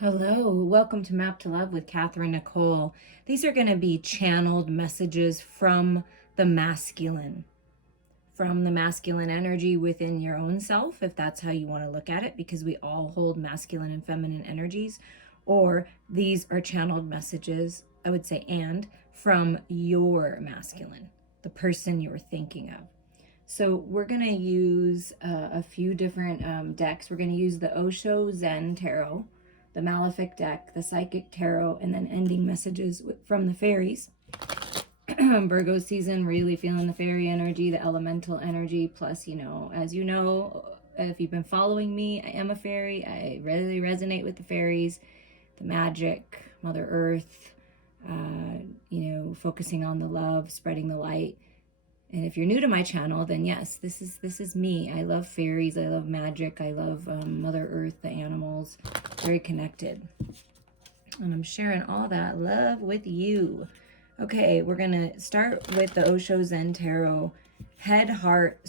Hello, welcome to Map to Love with Catherine Nicole. These are going to be channeled messages from the masculine energy within your own self, if that's how you want to look at it, because we all hold masculine and feminine energies. Or these are channeled messages, I would say, and from your masculine, the person you're thinking of. So we're going to use a few different decks. We're going to use the Osho Zen Tarot, the Malefic deck, the Psychic Tarot, and then ending messages from the fairies. Virgo season, really feeling the fairy energy, the elemental energy. Plus, as you know, if you've been following me, I am a fairy. I really resonate with the fairies, the magic, Mother Earth, focusing on the love, spreading the light. And if you're new to my channel, then yes, this is me. I love fairies. I love magic. I love Mother Earth, the animals. Very connected. And I'm sharing all that love with you. Okay, we're going to start with the Osho Zen Tarot. Head, heart,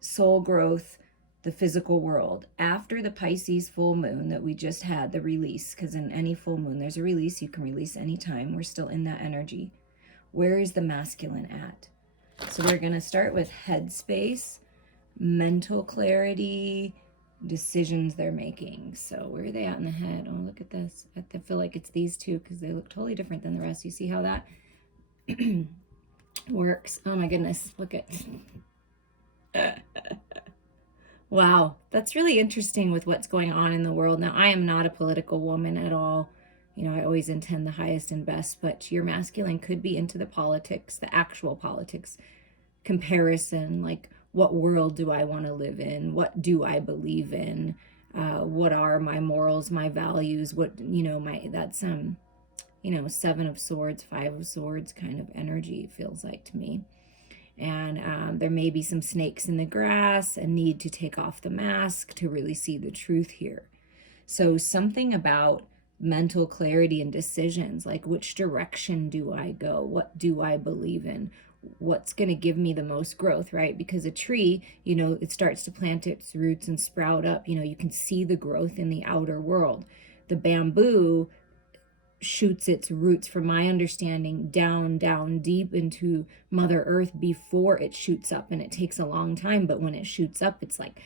soul growth, the physical world. After the Pisces full moon that we just had, the release, because in any full moon, there's a release. You can release anytime. We're still in that energy. Where is the masculine at? So we're going to start with headspace, mental clarity, decisions they're making. So where are they at in the head? Oh, look at this. I feel like it's these two because they look totally different than the rest. You see how that works? Oh my goodness. Look at... Wow. That's really interesting with what's going on in the world. Now, I am not a political woman at all. I always intend the highest and best, but your masculine could be into the politics, the actual politics, comparison, like what world do I want to live in? What do I believe in? What are my morals, my values? That's Seven of Swords, Five of Swords kind of energy, it feels like to me. And there may be some snakes in the grass, a need to take off the mask to really see the truth here. So something about mental clarity and decisions, like which direction do I go? What do I believe in? What's going to give me the most growth, right? Because a tree, it starts to plant its roots and sprout up. You can see the growth in the outer world. The bamboo shoots its roots, from my understanding, down deep into Mother Earth before it shoots up, and it takes a long time, but when it shoots up, it's like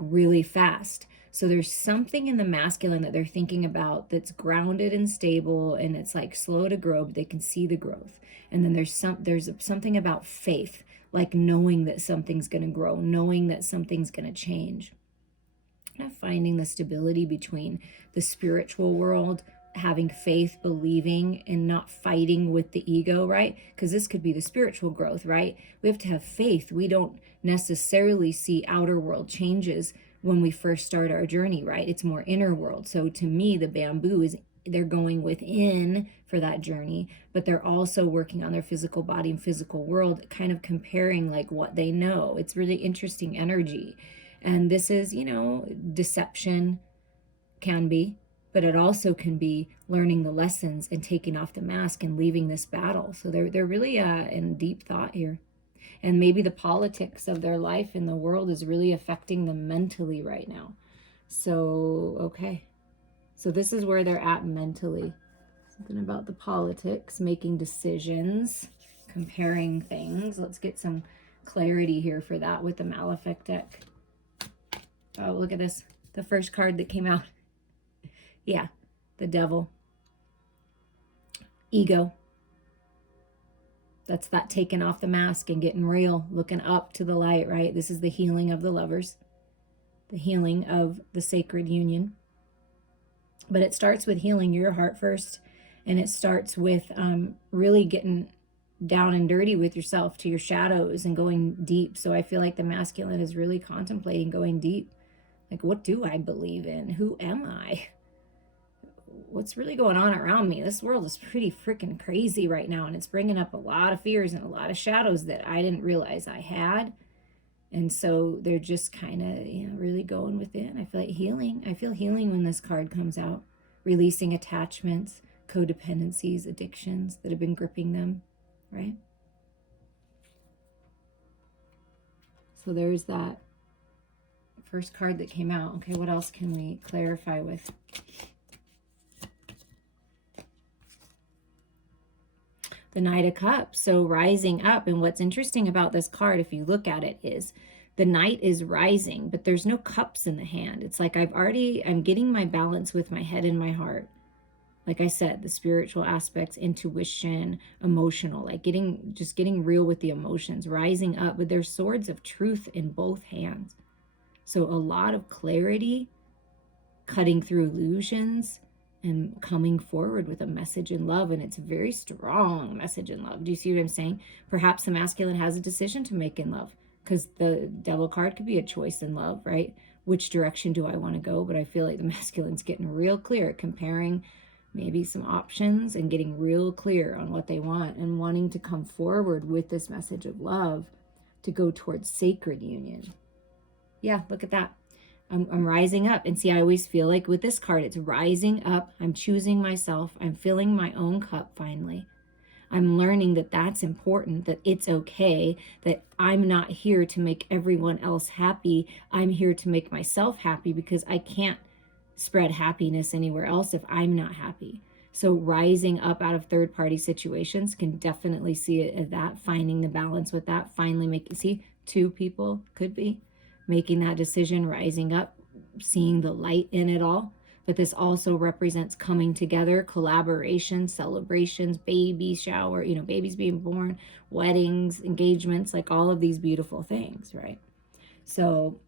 really fast. So there's something in the masculine that they're thinking about that's grounded and stable, and it's like slow to grow, but they can see the growth. And then there's something about faith, like knowing that something's going to grow, knowing that something's going to change. Kind of finding the stability between the spiritual world, having faith, believing, and not fighting with the ego, right? Because this could be the spiritual growth, right? We have to have faith. We don't necessarily see outer world changes when we first start our journey, right? It's more inner world. So to me, the bamboo is, they're going within for that journey, but they're also working on their physical body and physical world, kind of comparing like what they know. It's really interesting energy. And this is, deception can be, but it also can be learning the lessons and taking off the mask and leaving this battle. So they're really in deep thought here. And maybe the politics of their life in the world is really affecting them mentally right now. So, okay. So this is where they're at mentally. Something about the politics, making decisions, comparing things. Let's get some clarity here for that with the Malefic deck. Oh, look at this. The first card that came out. Yeah, the Devil. Ego. That's that taking off the mask and getting real, looking up to the light, right? This is the healing of the lovers, the healing of the sacred union. But it starts with healing your heart first, and it starts with really getting down and dirty with yourself, to your shadows, and going deep. So I feel like the masculine is really contemplating going deep. Like, what do I believe in? Who am I? What's really going on around me? This world is pretty freaking crazy right now, and it's bringing up a lot of fears and a lot of shadows that I didn't realize I had. And so they're just kind of, really going within. I feel like healing. I feel healing when this card comes out. Releasing attachments, codependencies, addictions that have been gripping them, right? So there's that First card that came out. Okay, what else can we clarify with? The Knight of Cups. So rising up. And what's interesting about this card, if you look at it, is the Knight is rising, but there's no cups in the hand. It's like I'm getting my balance with my head and my heart. Like I said, the spiritual aspects, intuition, emotional, like just getting real with the emotions, rising up. But there's swords of truth in both hands. So a lot of clarity, cutting through illusions, and coming forward with a message in love. And it's a very strong message in love. Do you see what I'm saying? Perhaps the masculine has a decision to make in love, because the Devil card could be a choice in love, right? Which direction do I want to go? But I feel like the masculine's getting real clear at comparing maybe some options and getting real clear on what they want and wanting to come forward with this message of love to go towards sacred union. Yeah, look at that. I'm rising up. And see, I always feel like with this card, it's rising up. I'm choosing myself. I'm filling my own cup finally. I'm learning that that's important, that it's okay, that I'm not here to make everyone else happy. I'm here to make myself happy, because I can't spread happiness anywhere else if I'm not happy. So rising up out of third-party situations, can definitely see it as that, finding the balance with that, finally making, see, two people could be making that decision, rising up, seeing the light in it all. But this also represents coming together, collaboration, celebrations, baby shower, babies being born, weddings, engagements, like all of these beautiful things, right? So,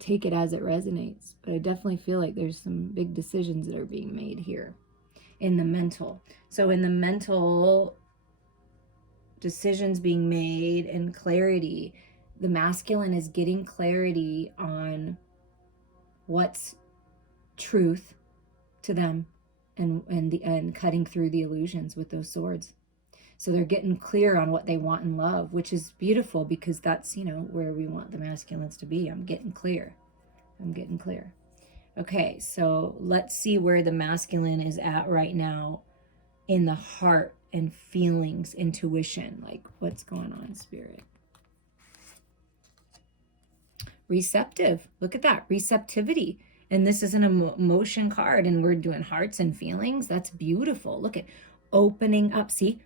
take it as it resonates. But I definitely feel like there's some big decisions that are being made here in the mental. So in the mental, decisions being made and clarity, the masculine is getting clarity on what's truth to them, and cutting through the illusions with those swords. So they're getting clear on what they want in love, which is beautiful, because that's, where we want the masculines to be. I'm getting clear. Okay, so let's see where the masculine is at right now in the heart and feelings, intuition, like what's going on, spirit. Receptive. Look at that, receptivity. And this is an emotion card, and we're doing hearts and feelings. That's beautiful. Look at opening up. See,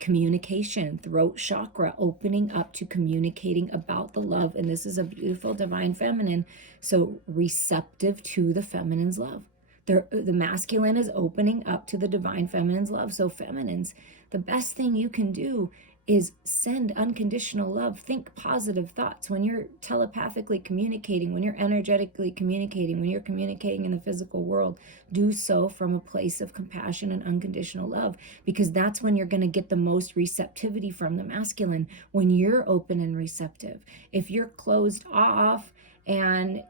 communication, throat chakra, opening up to communicating about the love. And this is a beautiful divine feminine. So receptive to the feminine's love. The masculine is opening up to the divine feminine's love. So feminines, the best thing you can do is send unconditional love. Think positive thoughts when you're telepathically communicating, when you're energetically communicating, when you're communicating in the physical world. Do so from a place of compassion and unconditional love, because that's when you're going to get the most receptivity from the masculine, when you're open and receptive. If you're closed off and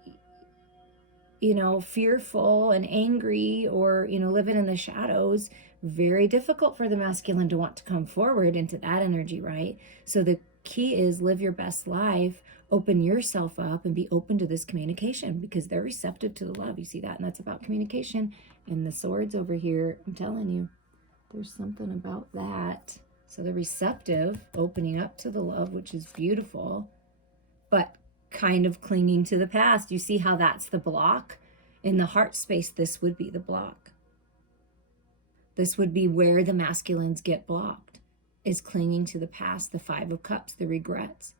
fearful and angry, or living in the shadows, very difficult for the masculine to want to come forward into that energy, right? So the key is live your best life, open yourself up, and be open to this communication, because they're receptive to the love. You see that? And that's about communication. And the swords over here, I'm telling you, there's something about that. So they're receptive, opening up to the love, which is beautiful, but kind of clinging to the past. You see how that's the block? In the heart space, this would be the block. This would be where the masculines get blocked, is clinging to the past, the Five of Cups, the regrets,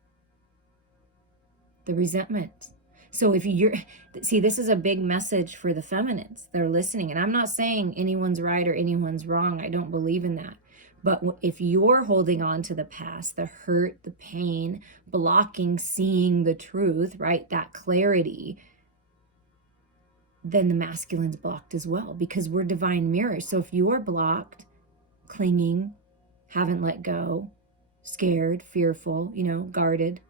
the resentment. So if see, this is a big message for the feminines. They're listening. And I'm not saying anyone's right or anyone's wrong. I don't believe in that. But if you're holding on to the past, the hurt, the pain, blocking seeing the truth, right, that clarity, then the masculine's blocked as well, because we're divine mirrors. So if you're blocked, clinging, haven't let go, scared, fearful, guarded,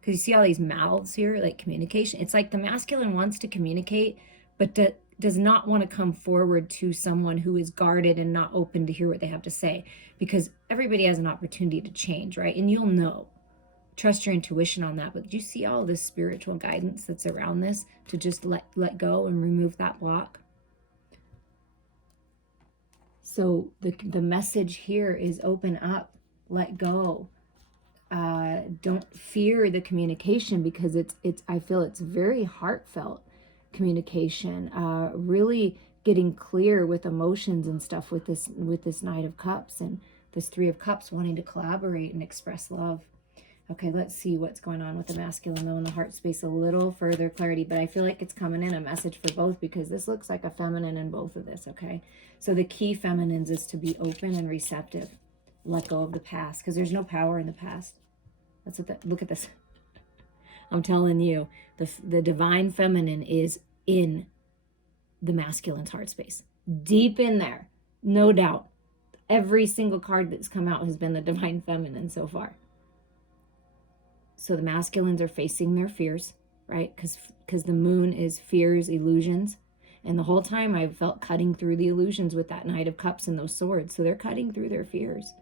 because you see all these mouths here, like communication. It's like the masculine wants to communicate, but does not want to come forward to someone who is guarded and not open to hear what they have to say, because everybody has an opportunity to change, right? And you'll know. Trust your intuition on that. But do you see all this spiritual guidance that's around this to just let go and remove that block? So the message here is open up, let go, don't fear the communication, because I feel it's very heartfelt communication, really getting clear with emotions and stuff with this Knight of Cups and this Three of Cups, wanting to collaborate and express love. Okay, let's see what's going on with the masculine though in the heart space. A little further clarity, but I feel like it's coming in a message for both, because this looks like a feminine in both of this. Okay, so the key feminines is to be open and receptive. Let go of the past, because there's no power in the past. That's what look at this. I'm telling you, the divine feminine is in the masculine's heart space, deep in there, no doubt. Every single card that's come out has been the divine feminine so far. So the masculines are facing their fears, right? Because the moon is fears, illusions. And the whole time I've felt cutting through the illusions with that Knight of Cups and those swords. So they're cutting through their fears.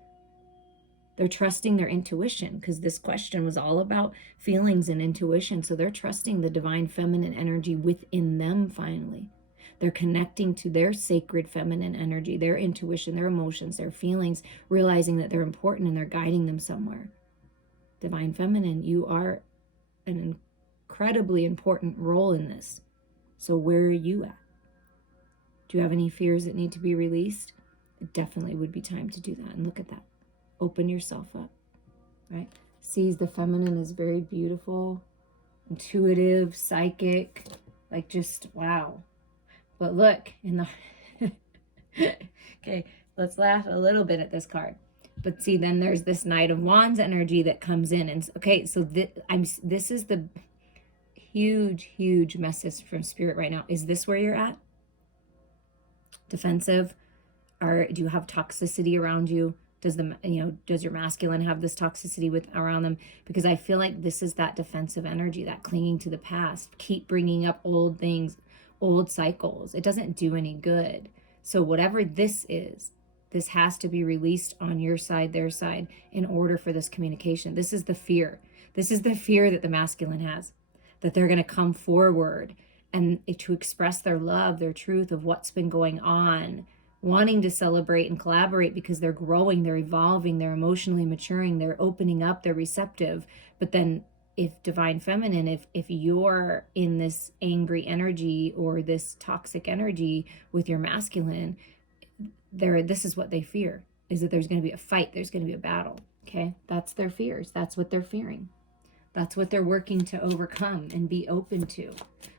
They're trusting their intuition, because this question was all about feelings and intuition. So they're trusting the divine feminine energy within them finally. They're connecting to their sacred feminine energy, their intuition, their emotions, their feelings, realizing that they're important and they're guiding them somewhere. Divine feminine, you are an incredibly important role in this. So where are you at? Do you have any fears that need to be released? It definitely would be time to do that. And look at that. Open yourself up, right? Sees the feminine is very beautiful, intuitive, psychic, like just wow. But look in the okay, let's laugh a little bit at this card. But see, then there's this Knight of Wands energy that comes in, and okay, so this is the huge message from Spirit right now. Is this where you're at? Defensive? Or do you have toxicity around you? Does your masculine have this toxicity around them? Because I feel like this is that defensive energy, that clinging to the past. Keep bringing up old things, old cycles. It doesn't do any good. So whatever this is, this has to be released on your side, their side, in order for this communication. This is the fear. This is the fear that the masculine has, that they're going to come forward and to express their love, their truth of what's been going on, wanting to celebrate and collaborate because they're growing, they're evolving, they're emotionally maturing, they're opening up, they're receptive. But then if divine feminine, if you're in this angry energy or this toxic energy with your masculine, this is what they fear, is that there's going to be a fight, there's going to be a battle. Okay, that's their fears. That's what they're fearing. That's what they're working to overcome and be open to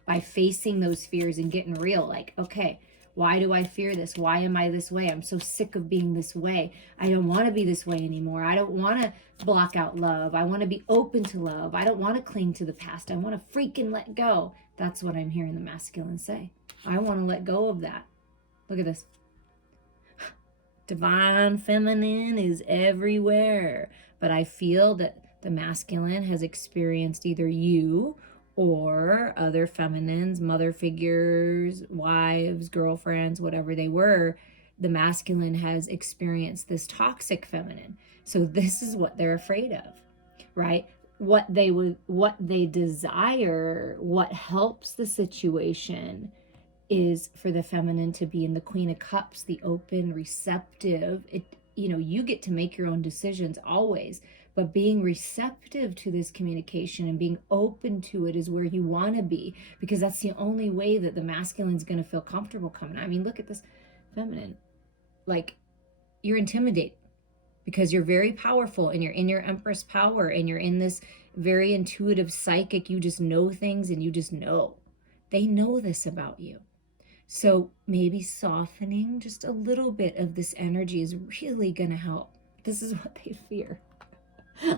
by facing those fears and getting real. Like, okay, why do I fear this? Why am I this way? I'm so sick of being this way. I don't want to be this way anymore. I don't want to block out love. I want to be open to love. I don't want to cling to the past. I want to freaking let go. That's what I'm hearing the masculine say. I want to let go of that. Look at this. Divine feminine is everywhere. But I feel that the masculine has experienced either you or other feminines, mother figures, wives, girlfriends, whatever they were. The masculine has experienced this toxic feminine. So this is what they're afraid of, right? What they desire, what helps the situation is for the feminine to be in the Queen of Cups, the open, receptive. You get to make your own decisions always, but being receptive to this communication and being open to it is where you want to be, because that's the only way that the masculine's going to feel comfortable coming. I mean, look at this feminine. Like, you're intimidated because you're very powerful and you're in your Empress power and you're in this very intuitive psychic. You just know things and you just know. They know this about you. So maybe softening just a little bit of this energy is really going to help. This is what they fear.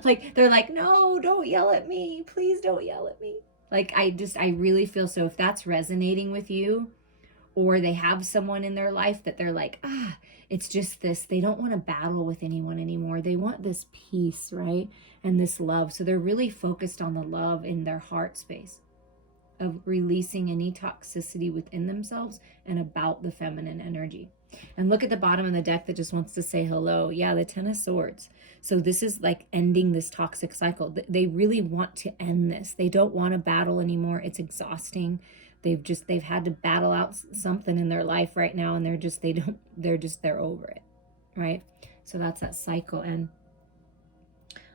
Like, they're like, no, don't yell at me. Please don't yell at me. Like, I really feel, so if that's resonating with you, or they have someone in their life that they're like, it's just this, they don't want to battle with anyone anymore. They want this peace, right? And this love. So they're really focused on the love in their heart space of releasing any toxicity within themselves and about the feminine energy. And look at the bottom of the deck that just wants to say hello. Yeah, the Ten of Swords. So this is like ending this toxic cycle. They really want to end this. They don't want to battle anymore. It's exhausting. They've had to battle out something in their life right now, and they're over it, right? So that's that cycle. And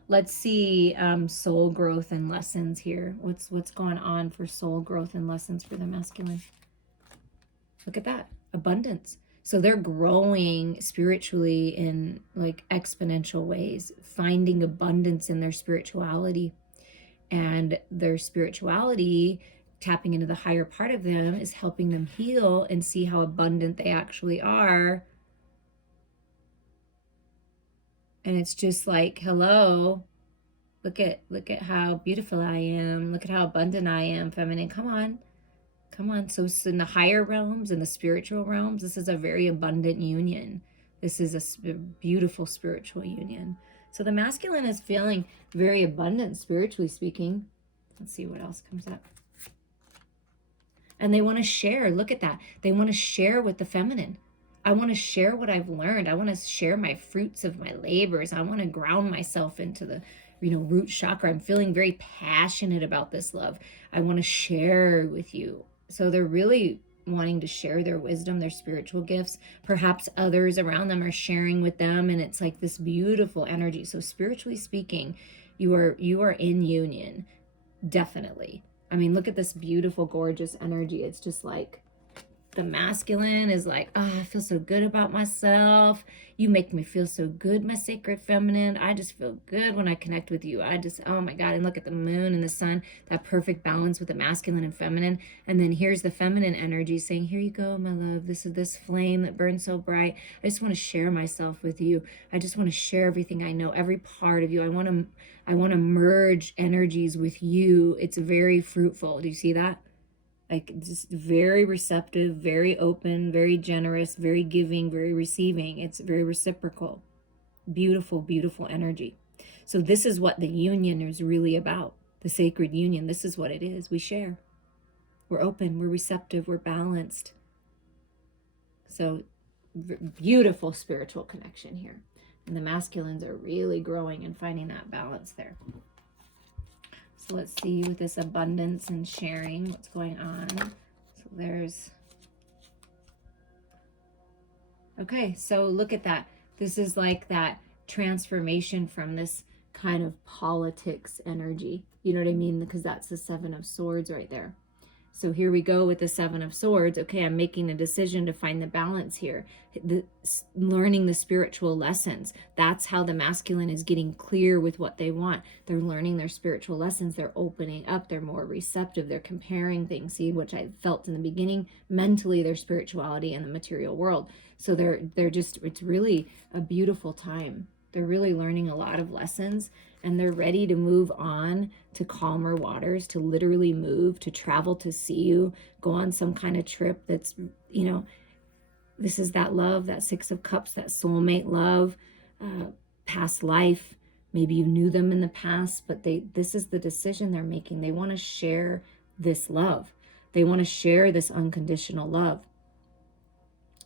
Let's see soul growth and lessons here. What's going on for soul growth and lessons for the masculine? Look at that. Abundance. So they're growing spiritually in like exponential ways, finding abundance in their spirituality. And their spirituality, tapping into the higher part of them, is helping them heal and see how abundant they actually are. And it's just like, hello, look at how beautiful I am. Look at how abundant I am, feminine. Come on. Come on. So in the higher realms, in the spiritual realms, this is a very abundant union. This is a beautiful spiritual union. So the masculine is feeling very abundant, spiritually speaking. Let's see what else comes up. And they want to share. Look at that. They want to share with the feminine. I want to share what I've learned. I want to share my fruits of my labors. I want to ground myself into the, root chakra. I'm feeling very passionate about this love. I want to share with you. So they're really wanting to share their wisdom, their spiritual gifts. Perhaps others around them are sharing with them, and it's like this beautiful energy. So spiritually speaking, you are in union, definitely. I mean, look at this beautiful, gorgeous energy. It's just like the masculine is like, oh, I feel so good about myself. You make me feel so good, my sacred feminine. I just feel good when I connect with you. Oh my God. And look at the moon and the sun, that perfect balance with the masculine and feminine. And then here's the feminine energy saying, here you go, my love. This is this flame that burns so bright. I just want to share myself with you. I just want to share everything I know, every part of you. I want to merge energies with you. It's very fruitful. Do you see that? Like just very receptive, very open, very generous, very giving, very receiving. It's very reciprocal. Beautiful, beautiful energy. So this is what the union is really about. The sacred union. This is what it is. We share. We're open, we're receptive, we're balanced. So beautiful spiritual connection here. And the masculines are really growing and finding that balance there. So let's see with this abundance and sharing what's going on. So there's, okay, so look at that. This is like that transformation from this kind of politics energy. You know what I mean? Because that's the Seven of Swords right there. So here we go with the Seven of Swords. Okay, I'm making a decision to find the balance here. Learning the spiritual lessons. That's how the masculine is getting clear with what they want. They're learning their spiritual lessons. They're opening up. They're more receptive. They're comparing things. See, which I felt in the beginning, mentally, their spirituality and the material world. So they're just, it's really a beautiful time. They're really learning a lot of lessons, and they're ready to move on to calmer waters, to literally move, to travel to see you, go on some kind of trip that's, this is that love, that Six of Cups, that soulmate love, past life. Maybe you knew them in the past, but this is the decision they're making. They want to share this love. They want to share this unconditional love.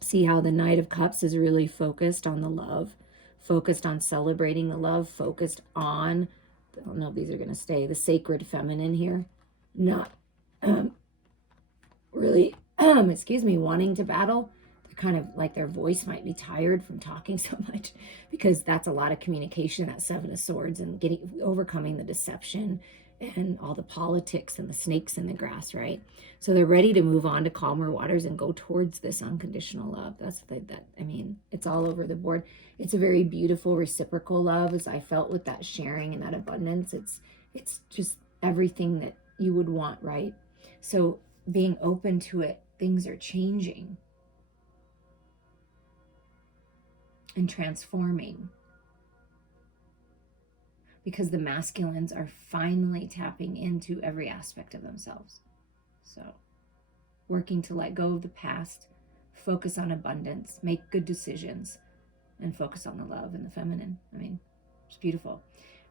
See how the Knight of Cups is really focused on the love, focused on celebrating the love, focused on, I don't know if these are going to stay, the sacred feminine here. Not really, wanting to battle. They're kind of like their voice might be tired from talking so much, because that's a lot of communication, that Seven of Swords, and overcoming the deception and all the politics and the snakes in the grass, right? So they're ready to move on to calmer waters and go towards this unconditional love. It's all over the board. It's a very beautiful reciprocal love, as I felt with that sharing and that abundance. It's just everything that you would want, right? So being open to it, things are changing and transforming, because the masculines are finally tapping into every aspect of themselves. So working to let go of the past, focus on abundance, make good decisions, and focus on the love and the feminine. It's beautiful.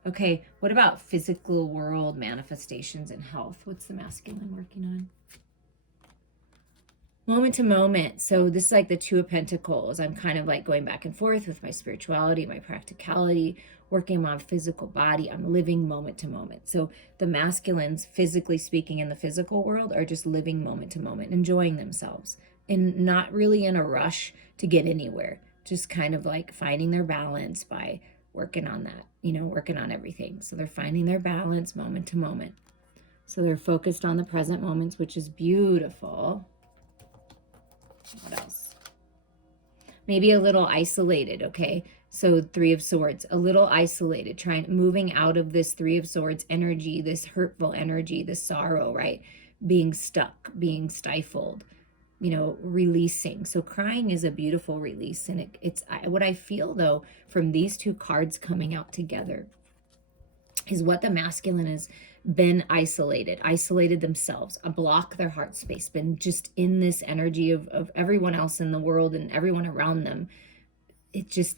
Okay, what about physical world manifestations and health? What's the masculine working on? Moment to moment. So this is like the Two of Pentacles. I'm kind of like going back and forth with my spirituality, my practicality, working on my physical body. I'm living moment to moment. So the masculines, physically speaking, in the physical world are just living moment to moment, enjoying themselves, and not really in a rush to get anywhere. Just kind of like finding their balance by working on that, you know, working on everything. So they're finding their balance moment to moment. So they're focused on the present moments, which is beautiful. What else? Maybe a little isolated, okay? So 3 of Swords, a little isolated, moving out of this 3 of Swords energy, this hurtful energy, this sorrow, right? Being stuck, being stifled, you know, releasing. So crying is a beautiful release. And it's what I feel, though, from these 2 cards coming out together is what the masculine has been isolated themselves, block their heart space, been just in this energy of everyone else in the world and everyone around them. It's just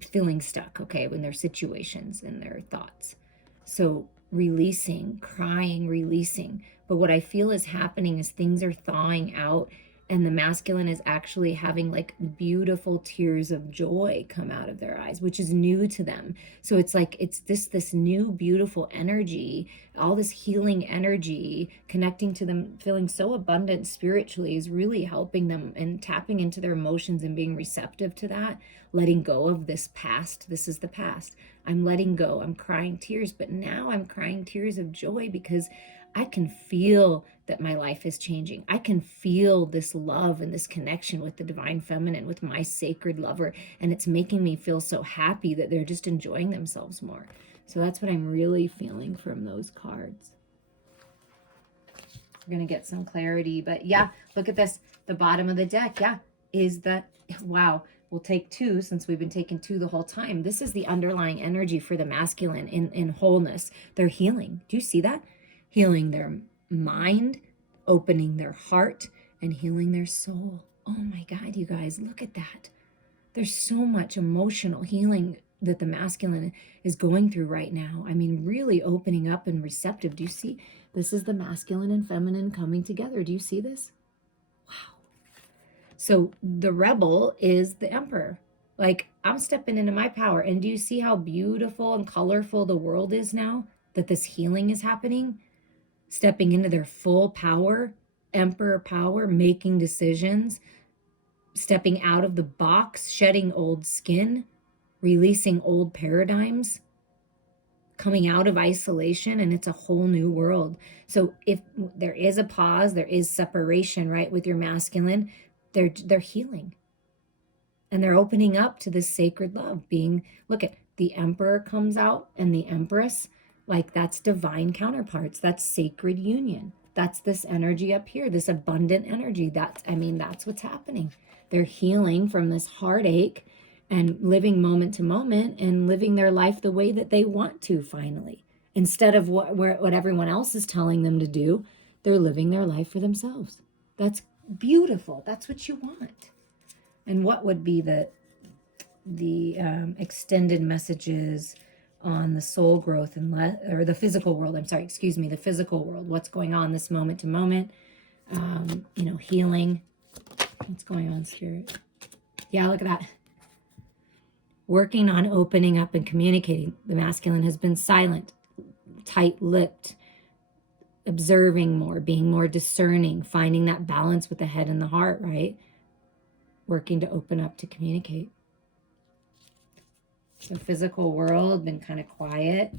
feeling stuck, okay, in their situations and their thoughts. So releasing, crying, releasing. But what I feel is happening is things are thawing out, and the masculine is actually having like beautiful tears of joy come out of their eyes, which is new to them. So it's like it's this new beautiful energy, all this healing energy connecting to them, feeling so abundant spiritually, is really helping them, and tapping into their emotions and being receptive to that, letting go of this past. This is the past. I'm letting go. I'm crying tears, but now I'm crying tears of joy because I can feel that my life is changing. I can feel this love and this connection with the divine feminine, with my sacred lover, and it's making me feel so happy that they're just enjoying themselves more. So that's what I'm really feeling from those cards. We're going to get some clarity, but yeah, look at this. The bottom of the deck, yeah, is the, wow, we'll take 2 since we've been taking 2 the whole time. This is the underlying energy for the masculine in wholeness. They're healing. Do you see that? Healing their mind, opening their heart, and healing their soul. Oh my God, you guys, look at that. There's so much emotional healing that the masculine is going through right now. I mean, really opening up and receptive. Do you see? This is the masculine and feminine coming together. Do you see this? Wow. So the rebel is the emperor. Like, I'm stepping into my power. And do you see how beautiful and colorful the world is now that this healing is happening? Stepping into their full power, emperor power, making decisions, stepping out of the box, shedding old skin, releasing old paradigms, coming out of isolation, and it's a whole new world. So if there is a pause, there is separation, right, with your masculine, they're healing. And they're opening up to this sacred love, being, look at, the emperor comes out and the empress, like that's divine counterparts. That's sacred union. That's this energy up here, this abundant energy. That's what's happening. They're healing from this heartache and living moment to moment and living their life the way that they want to finally. Instead of what everyone else is telling them to do, they're living their life for themselves. That's beautiful. That's what you want. And what would be the extended messages on the soul growth or the physical world? The physical world. What's going on this moment to moment? Healing. What's going on, Spirit? Yeah, look at that. Working on opening up and communicating. The masculine has been silent, tight-lipped, observing more, being more discerning, finding that balance with the head and the heart, right? Working to open up to communicate. The physical world, been kind of quiet.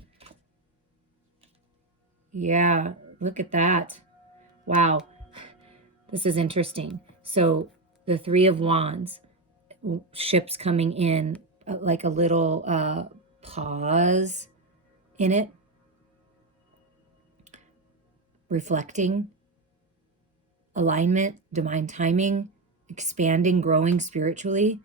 Yeah, look at that. Wow. This is interesting. So the 3 of Wands, ships coming in, like a little pause in it. Reflecting, alignment, divine timing, expanding, growing spiritually.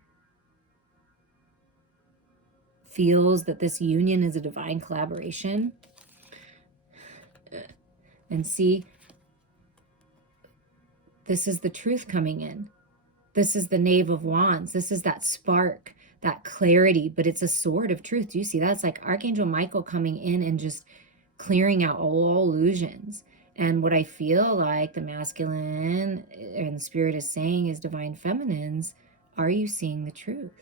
Feels that this union is a divine collaboration. And see, this is the truth coming in. This is the Knave of Wands. This is that spark, that clarity, but it's a sword of truth. Do you see that? It's like Archangel Michael coming in and just clearing out all illusions. And what I feel like the masculine and spirit is saying is, divine feminines, are you seeing the truth?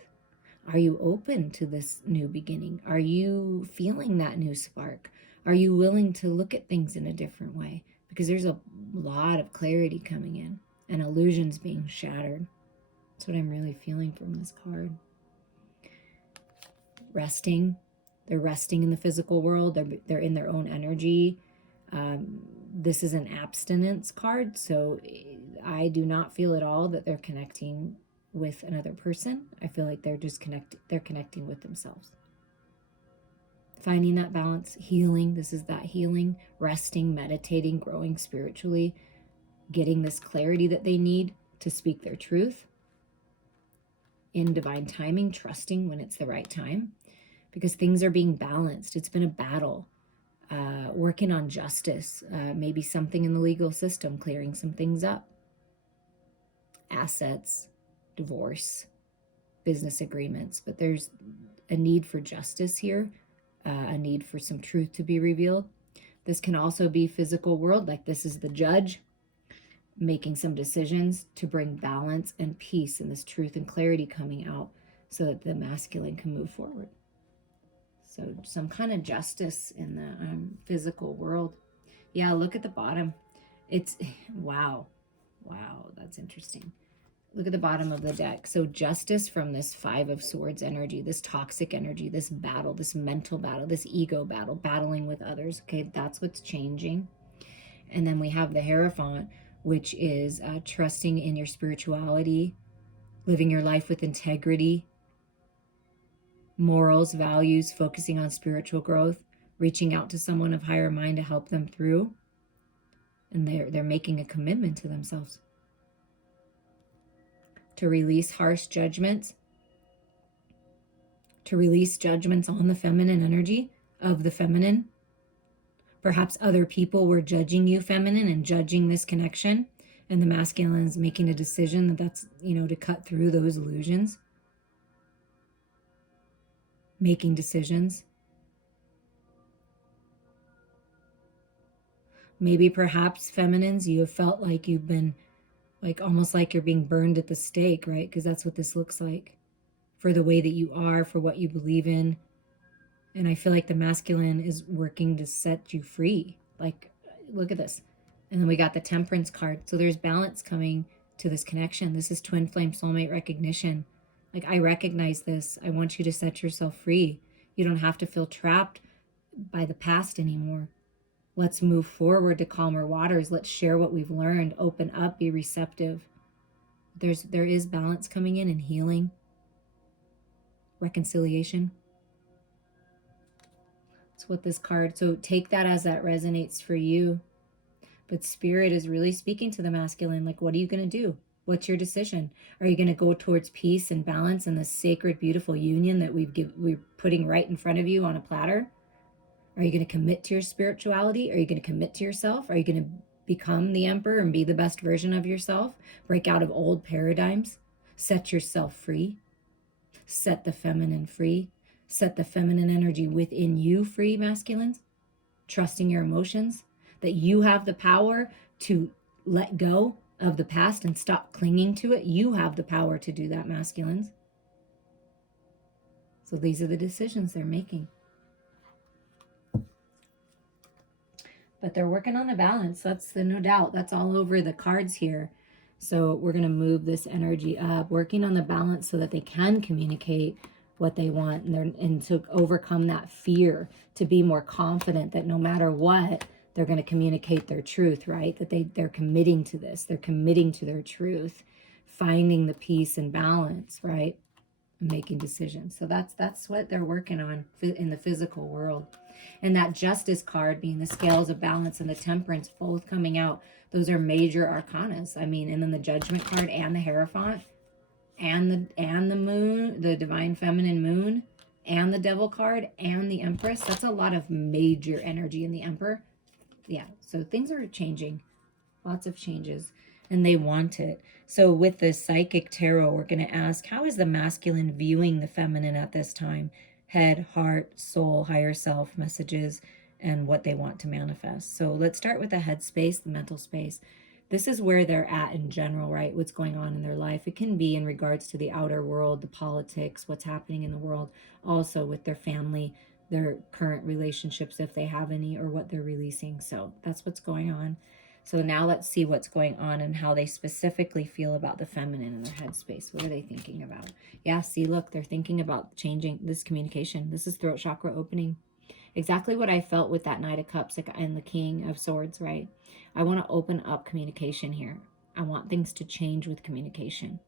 Are you open to this new beginning? Are you feeling that new spark? Are you willing to look at things in a different way? Because there's a lot of clarity coming in and illusions being shattered. That's what I'm really feeling from this card. resting. They're resting in the physical world. They're in their own energy. This is an abstinence card, so I do not feel at all that they're connecting with another person. I feel like they're just connecting with themselves. Finding that balance, healing. This is that healing, resting, meditating, growing spiritually, getting this clarity that they need to speak their truth in divine timing, trusting when it's the right time, because things are being balanced. It's been a battle. Working on justice, maybe something in the legal system, clearing some things up. Assets, divorce, business agreements. But there's a need for justice here, a need for some truth to be revealed. This can also be physical world, like this is the judge making some decisions to bring balance and peace and this truth and clarity coming out so that the masculine can move forward. So some kind of justice in the physical world. Yeah, look at the bottom. It's, wow, that's interesting. Look at the bottom of the deck. So justice from this Five of Swords energy, this toxic energy, this battle, this mental battle, this ego battle, battling with others. Okay, that's what's changing. And then we have the Hierophant, which is trusting in your spirituality, living your life with integrity, morals, values, focusing on spiritual growth, reaching out to someone of higher mind to help them through. And they're making a commitment to themselves to release harsh judgments, to release judgments on the feminine energy of the feminine. Perhaps other people were judging you, feminine, and judging this connection, and the masculine is making a decision that that's, to cut through those illusions. Making decisions. Maybe perhaps feminines, you have felt like you've been, like almost like you're being burned at the stake, right? Because that's what this looks like. For the way that you are, for what you believe in. And I feel like the masculine is working to set you free. Like, look at this. And then we got the Temperance card. So there's balance coming to this connection. This is twin flame soulmate recognition. Like, I recognize this. I want you to set yourself free. You don't have to feel trapped by the past anymore. Let's move forward to calmer waters. Let's share what we've learned. Open up, be receptive. There is balance coming in and healing, reconciliation. That's what this card, so take that as that resonates for you. But Spirit is really speaking to the masculine, like, what are you going to do? What's your decision? Are you going to go towards peace and balance and the sacred, beautiful union that we're putting right in front of you on a platter? Are you going to commit to your spirituality? Are you going to commit to yourself? Are you going to become the emperor and be the best version of yourself? Break out of old paradigms? Set yourself free? Set the feminine free? Set the feminine energy within you free, masculines? Trusting your emotions? That you have the power to let go of the past and stop clinging to it. You have the power to do that, masculines. So these are the decisions they're making. But they're working on the balance. That's the no doubt. That's all over the cards here. So we're going to move this energy up, working on the balance so that they can communicate what they want and to overcome that fear, to be more confident that no matter what, they're going to communicate their truth, right? That they're committing to this. They're committing to their truth, finding the peace and balance, right? Making decisions. So that's what they're working on in the physical world. And that Justice card being the scales of balance and the Temperance both coming out. Those are major arcanas. I mean, and then the Judgment card and the Hierophant and the Moon, the Divine Feminine Moon, and the Devil card and the Empress. That's a lot of major energy in the Emperor. Yeah, so things are changing. Lots of changes. And they want it. So with the Psychic Tarot, we're going to ask, how is the masculine viewing the feminine at this time? Head, heart, soul, higher self, messages, and what they want to manifest. So let's start with the head space, the mental space. This is where they're at in general, right? What's going on in their life. It can be in regards to the outer world, the politics, what's happening in the world, also with their family, their current relationships, if they have any, or what they're releasing. So that's what's going on. So now let's see what's going on and how they specifically feel about the feminine in their headspace. What are they thinking about? Yeah, see, look, they're thinking about changing this communication. This is throat chakra opening. Exactly what I felt with that Knight of Cups and the King of Swords, right? I want to open up communication here. I want things to change with communication.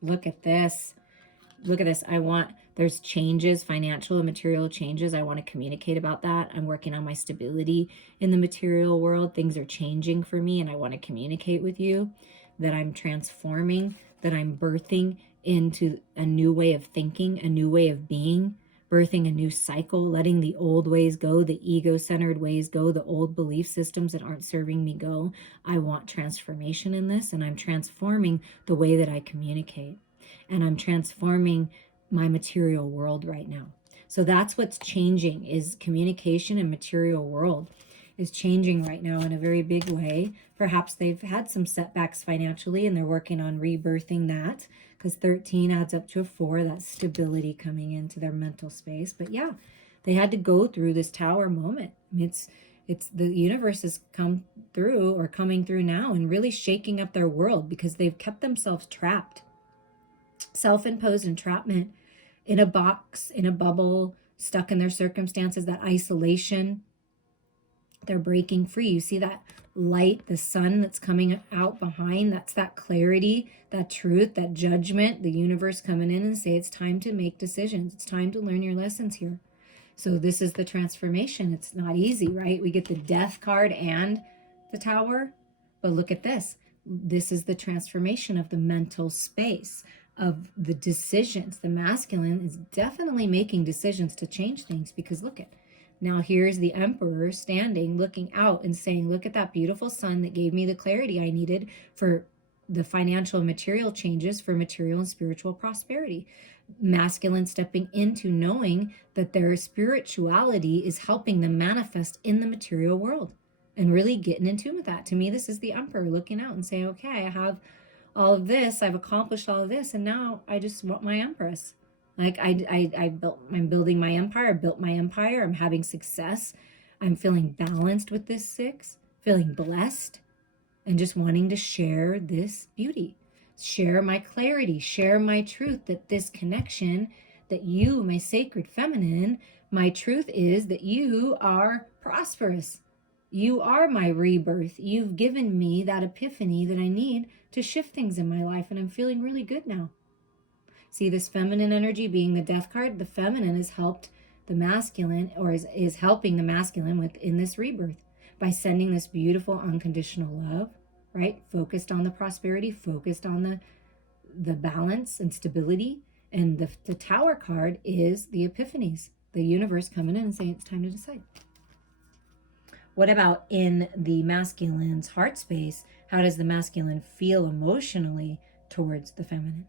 Look at this. Look at this. There's changes, financial and material changes. I want to communicate about that. I'm working on my stability in the material world. Things are changing for me, and I want to communicate with you that I'm transforming, that I'm birthing into a new way of thinking, a new way of being, birthing a new cycle, letting the old ways go, the ego-centered ways go, the old belief systems that aren't serving me go. I want transformation in this, and I'm transforming the way that I communicate. And I'm transforming my material world right now. So that's what's changing, is communication and material world is changing right now in a very big way. Perhaps they've had some setbacks financially and they're working on rebirthing that, because 13 adds up to a 4. That's stability coming into their mental space. But yeah, they had to go through this Tower moment. It's the universe has come through, or coming through now, and really shaking up their world because they've kept themselves trapped. Self-imposed entrapment in a box, in a bubble, stuck in their circumstances, that isolation. They're breaking free. You see that light, the sun that's coming out behind? That's that clarity, that truth, that judgment, the universe coming in and say, it's time to make decisions. It's time to learn your lessons here. So this is the transformation. It's not easy, right? We get the Death card and the Tower, but look at this. This is the transformation of the mental space, of the decisions. The masculine is definitely making decisions to change things, because look at, now here's the Emperor standing, looking out and saying, look at that beautiful sun that gave me the clarity I needed for the financial and material changes, for material and spiritual prosperity. Masculine stepping into knowing that their spirituality is helping them manifest in the material world, and really getting in tune with that. To me, this is the Emperor looking out and saying, okay, I have all of this, I've accomplished all of this, and now I just want my Empress. Like I'm building my empire, I built my empire, I'm having success, I'm feeling balanced with this 6, feeling blessed, and just wanting to share this beauty, share my clarity, share my truth, that this connection, that you, my sacred feminine, my truth is that you are prosperous. You are my rebirth. You've given me that epiphany that I need to shift things in my life, and I'm feeling really good now. See, this feminine energy being the Death card, the feminine has helped the masculine, or is helping the masculine within this rebirth by sending this beautiful unconditional love, right? Focused on the prosperity, focused on the balance and stability. And the Tower card is the epiphanies, the universe coming in and saying it's time to decide. What about in the masculine's heart space? How does the masculine feel emotionally towards the feminine?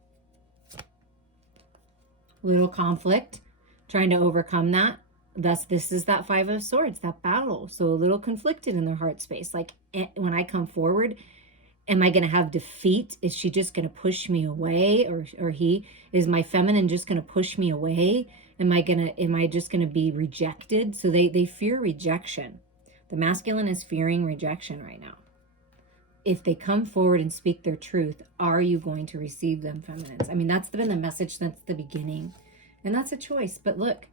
Little conflict, trying to overcome that. Thus, this is that 5 of Swords, that battle. So a little conflicted in their heart space. Like, when I come forward, am I going to have defeat? Is she just going to push me away? Or is my feminine just going to push me away? Am I just going to be rejected? So they fear rejection. The masculine is fearing rejection right now. If they come forward and speak their truth, are you going to receive them, feminines? I mean, that's been the message since the beginning. And that's a choice. But look,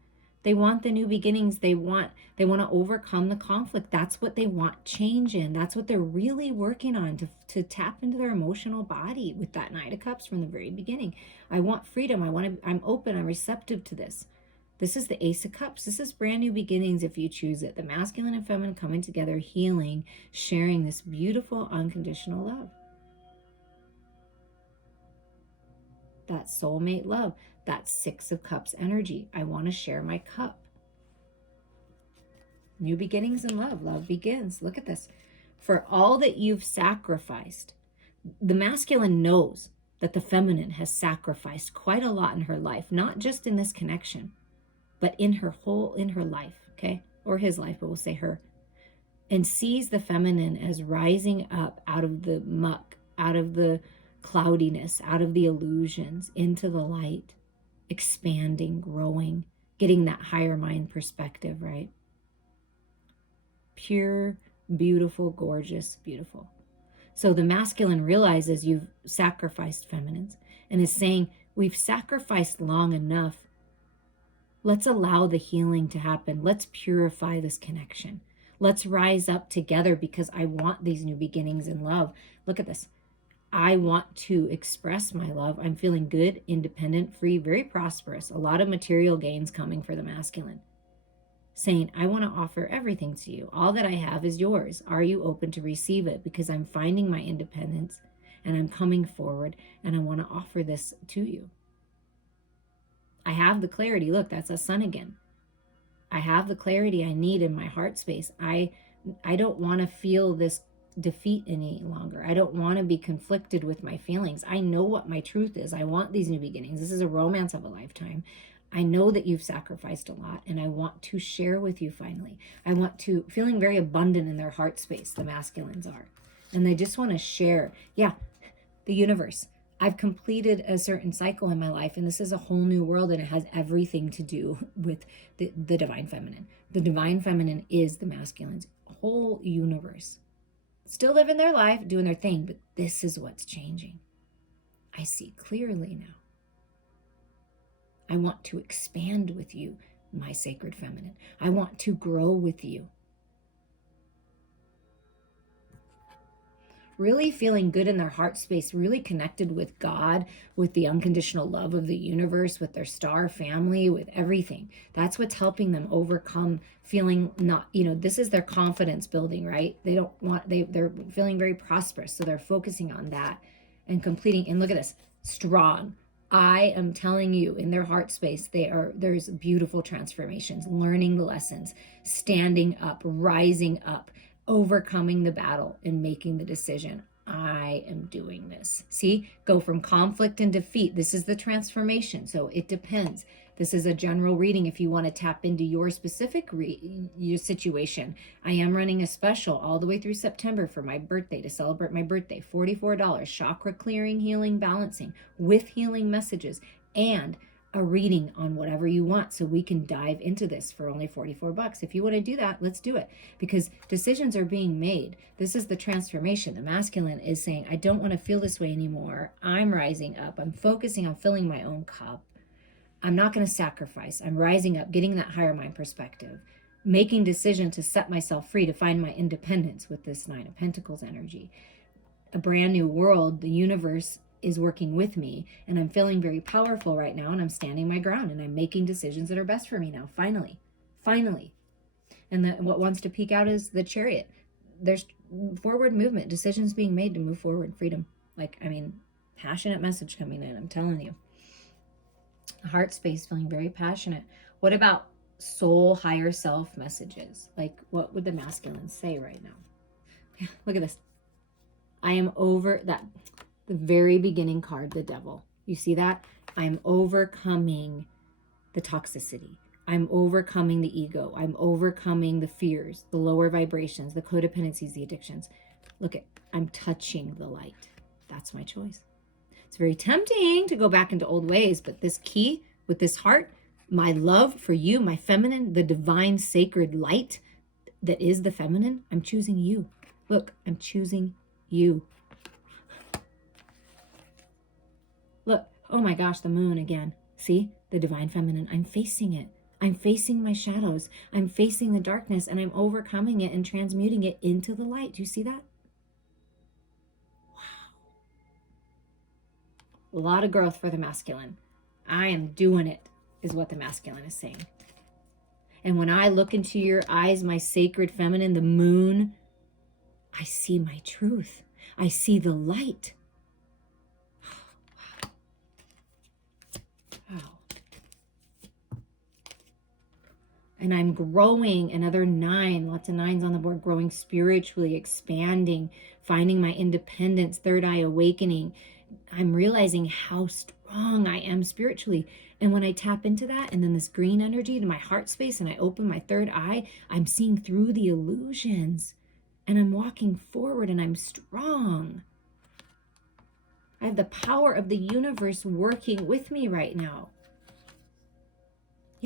they want the new beginnings. They want to overcome the conflict. That's what they want change in. That's what they're really working on, to tap into their emotional body with that Knight of Cups from the very beginning. I want freedom. I'm open. I'm receptive to this. This is the Ace of Cups. This is brand new beginnings if you choose it. The masculine and feminine coming together, healing, sharing this beautiful unconditional love. That soulmate love, that 6 of Cups energy. I want to share my cup. New beginnings in love. Love begins. Look at this. For all that you've sacrificed, the masculine knows that the feminine has sacrificed quite a lot in her life, not just in this connection, but in her life, okay? Or his life, but we'll say her. And sees the feminine as rising up out of the muck, out of the cloudiness, out of the illusions, into the light, expanding, growing, getting that higher mind perspective, right? Pure, beautiful, gorgeous, beautiful. So the masculine realizes you've sacrificed feminines and is saying, we've sacrificed long enough. Let's allow the healing to happen. Let's purify this connection. Let's rise up together because I want these new beginnings in love. Look at this. I want to express my love. I'm feeling good, independent, free, very prosperous. A lot of material gains coming for the masculine. Saying, I want to offer everything to you. All that I have is yours. Are you open to receive it? Because I'm finding my independence and I'm coming forward and I want to offer this to you. I have the clarity. Look, that's a sun again. I have the clarity I need in my heart space. I don't want to feel this defeat any longer. I don't want to be conflicted with my feelings. I know what my truth is. I want these new beginnings. This is a romance of a lifetime. I know that you've sacrificed a lot and I want to share with you finally. I want to, feeling very abundant in their heart space, the masculines are. And they just want to share. Yeah, the universe. I've completed a certain cycle in my life and this is a whole new world and it has everything to do with the divine feminine. The divine feminine is the masculine's whole universe. Still living their life, doing their thing, but this is what's changing. I see clearly now. I want to expand with you, my sacred feminine. I want to grow with you. Really feeling good in their heart space, really connected with God, with the unconditional love of the universe, with their star family, with everything. That's what's helping them overcome feeling not, this is their confidence building, right? They're feeling very prosperous. So they're focusing on that and completing. And look at this, strong. I am telling you, in their heart space, there's beautiful transformations, learning the lessons, standing up, rising up, overcoming the battle and making the decision. I am doing this. See, go from conflict and defeat. This is the transformation. So it depends. This is a general reading. If you want to tap into your specific your situation, I am running a special all the way through September for my birthday to celebrate my birthday. $44, chakra clearing, healing, balancing with healing messages and a reading on whatever you want so we can dive into this for only $44. If you want to do that, let's do it because decisions are being made. This is the transformation. The masculine is saying, I don't want to feel this way anymore. I'm rising up. I'm focusing on filling my own cup. I'm not going to sacrifice. I'm rising up, getting that higher mind perspective, making decision to set myself free to find my independence with this Nine of Pentacles energy. A brand new world, the universe is working with me and I'm feeling very powerful right now and I'm standing my ground and I'm making decisions that are best for me now. Finally. And what wants to peek out is the Chariot. There's forward movement, decisions being made to move forward, freedom. Passionate message coming in, I'm telling you. Heart space feeling very passionate. What about soul higher self messages? What would the masculine say right now? Look at this. I am over that. The very beginning card, the Devil. You see that? I'm overcoming the toxicity. I'm overcoming the ego. I'm overcoming the fears, the lower vibrations, the codependencies, the addictions. I'm touching the light. That's my choice. It's very tempting to go back into old ways, but this key with this heart, my love for you, my feminine, the divine sacred light that is the feminine, I'm choosing you. Look, I'm choosing you. Look, oh my gosh, the moon again. See, the divine feminine, I'm facing it. I'm facing my shadows. I'm facing the darkness and I'm overcoming it and transmuting it into the light. Do you see that? Wow. A lot of growth for the masculine. I am doing it, is what the masculine is saying. And when I look into your eyes, my sacred feminine, the moon, I see my truth. I see the light. Wow. And I'm growing, another 9, lots of 9s on the board, growing spiritually, expanding, finding my independence, third eye awakening. I'm realizing how strong I am spiritually. And when I tap into that, and then this green energy to my heart space, and I open my third eye, I'm seeing through the illusions. And I'm walking forward, and I'm strong. I have the power of the universe working with me right now.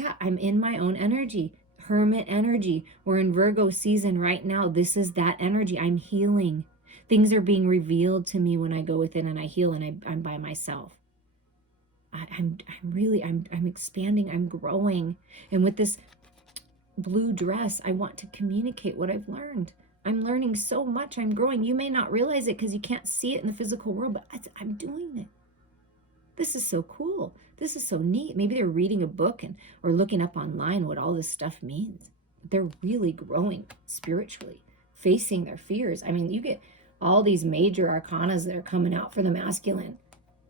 Yeah, I'm in my own energy. Hermit energy. We're in Virgo season right now. This is that energy. I'm healing. Things are being revealed to me when I go within and I heal, and I'm by myself. I'm expanding. I'm growing. And with this blue dress, I want to communicate what I've learned. I'm learning so much. I'm growing. You may not realize it because you can't see it in the physical world, but I'm doing it. This is so cool. This is so neat. Maybe they're reading a book or looking up online what all this stuff means. They're really growing spiritually, facing their fears. I mean, you get all these major arcanas that are coming out for the masculine,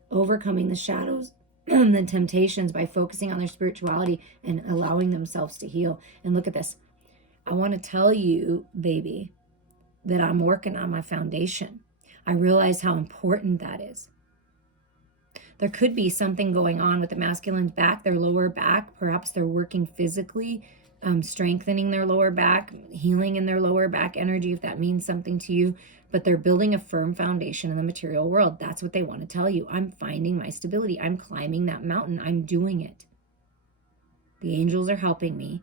overcoming the shadows and the temptations by focusing on their spirituality and allowing themselves to heal. And look at this. I want to tell you, baby, that I'm working on my foundation. I realize how important that is. There could be something going on with the masculine's back, their lower back. Perhaps they're working physically, strengthening their lower back, healing in their lower back energy, if that means something to you. But they're building a firm foundation in the material world. That's what they want to tell you. I'm finding my stability. I'm climbing that mountain. I'm doing it. The angels are helping me.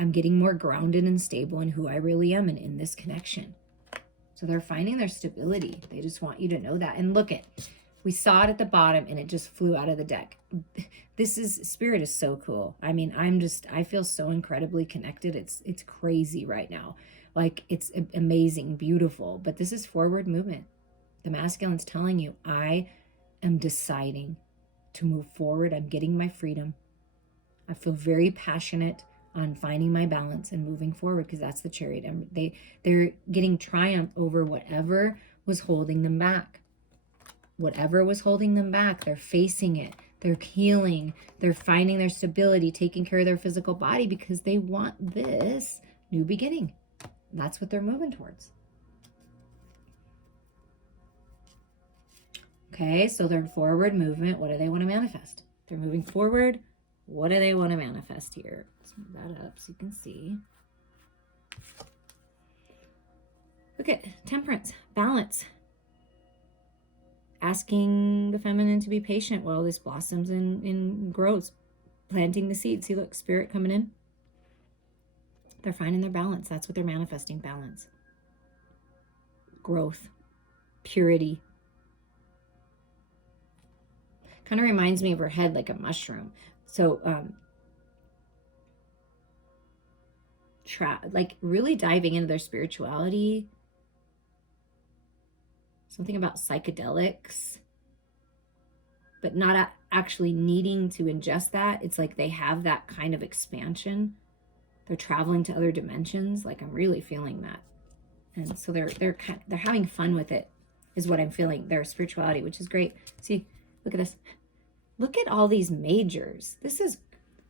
I'm getting more grounded and stable in who I really am and in this connection. So they're finding their stability. They just want you to know that. And look at, we saw it at the bottom and it just flew out of the deck. Spirit is so cool. I mean, I feel so incredibly connected. It's crazy right now. Like, it's amazing, beautiful, but this is forward movement. The masculine's telling you, I am deciding to move forward. I'm getting my freedom. I feel very passionate on finding my balance and moving forward, because that's the Chariot. They're getting triumph over whatever was holding them back. Whatever was holding them back, they're facing it. They're healing. They're finding their stability, taking care of their physical body, because they want this new beginning. That's what they're moving towards. Okay, so they're in forward movement. What do they want to manifest? They're moving forward. What do they want to manifest here? Let's move that up so you can see. Look at Temperance, balance. Asking the feminine to be patient while this blossoms and grows. Planting the seed. See, look, Spirit coming in. They're finding their balance. That's what they're manifesting, balance. Growth. Purity. Kind of reminds me of her head like a mushroom. So, like really diving into their spirituality. Something about psychedelics, but not actually needing to ingest that. It's like they have that kind of expansion. They're traveling to other dimensions. Like, I'm really feeling that. And so they're having fun with it, is what I'm feeling. Their spirituality, which is great. See, look at this. Look at all these majors. This is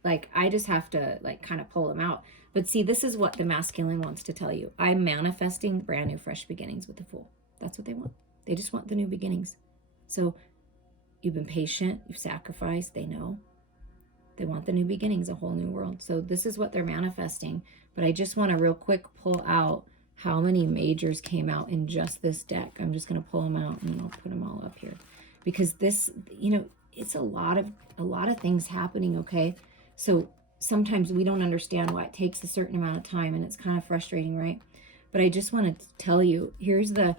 like, I just have to like kind of pull them out. But see, this is what the masculine wants to tell you. I'm manifesting brand new, fresh beginnings with the Fool. That's what they want. They just want the new beginnings. So you've been patient, you've sacrificed, they know. They want the new beginnings, a whole new world. So this is what they're manifesting. But I just want to real quick pull out how many majors came out in just this deck. I'm just going to pull them out and I'll put them all up here. Because this, it's a lot of things happening, okay? So sometimes we don't understand why it takes a certain amount of time, and it's kind of frustrating, right? But I just want to tell you, here's the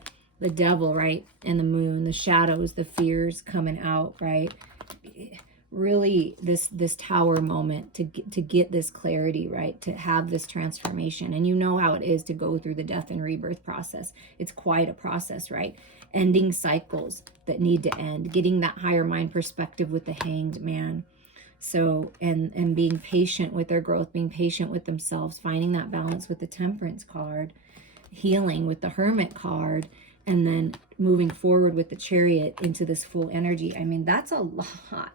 devil, right? And the moon, the shadows, the fears coming out, right? Really this tower moment to get this clarity, right? To have this transformation. And you know how it is to go through the death and rebirth process. It's quite a process, right? Ending cycles that need to end, getting that higher mind perspective with the Hanged Man. So, and being patient with their growth, being patient with themselves, finding that balance with the Temperance card, healing with the Hermit card, and then moving forward with the Chariot into this full energy. I mean, that's a lot.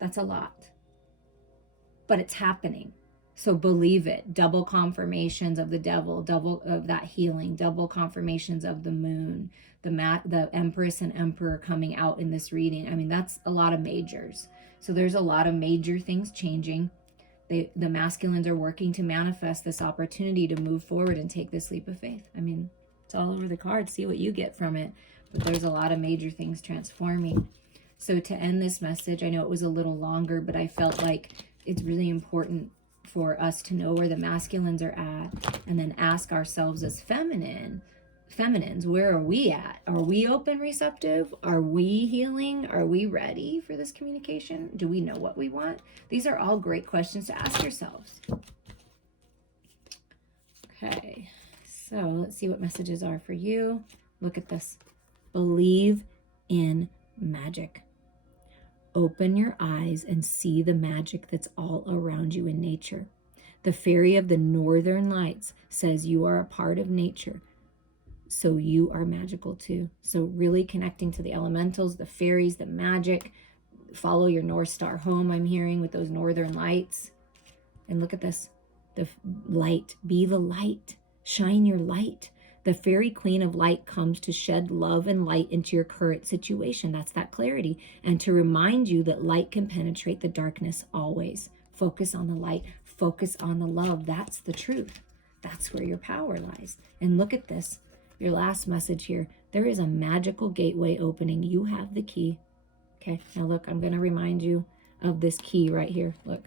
That's a lot. But it's happening. So believe it. Double confirmations of the devil, double of that healing, double confirmations of the moon, the Empress and Emperor coming out in this reading. I mean, that's a lot of majors. So there's a lot of major things changing. The masculines are working to manifest this opportunity to move forward and take this leap of faith. I mean, it's all over the card. See what you get from it. But there's a lot of major things transforming. So to end this message, I know it was a little longer, but I felt like it's really important for us to know where the masculines are at, and then ask ourselves as feminines, where are we at? Are we open, receptive? Are we healing? Are we ready for this communication? Do we know what we want? These are all great questions to ask yourselves. Okay, so let's see what messages are for you. Look at this. Believe in magic. Open your eyes and see the magic that's all around you in nature. The fairy of the northern lights says you are a part of nature, so you are magical too. So really connecting to the elementals, the fairies, the magic. Follow your North Star home, I'm hearing, with those northern lights. And look at this. The light. Be the light. Shine your light. The fairy queen of light comes to shed love and light into your current situation. That's that clarity. And to remind you that light can penetrate the darkness always. Focus on the light. Focus on the love. That's the truth. That's where your power lies. And look at this. Your last message here. There is a magical gateway opening. You have the key. Okay, now look, I'm going to remind you of this key right here. Look,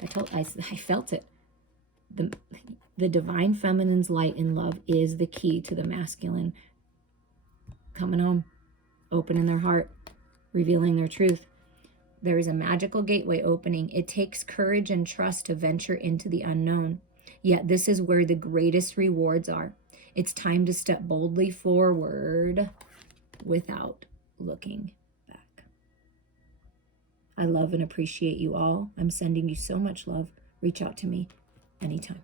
I felt it. The divine feminine's light and love is the key to the masculine coming home, opening their heart, revealing their truth. There is a magical gateway opening. It takes courage and trust to venture into the unknown. Yet this is where the greatest rewards are. It's time to step boldly forward without looking back. I love and appreciate you all. I'm sending you so much love. Reach out to me anytime.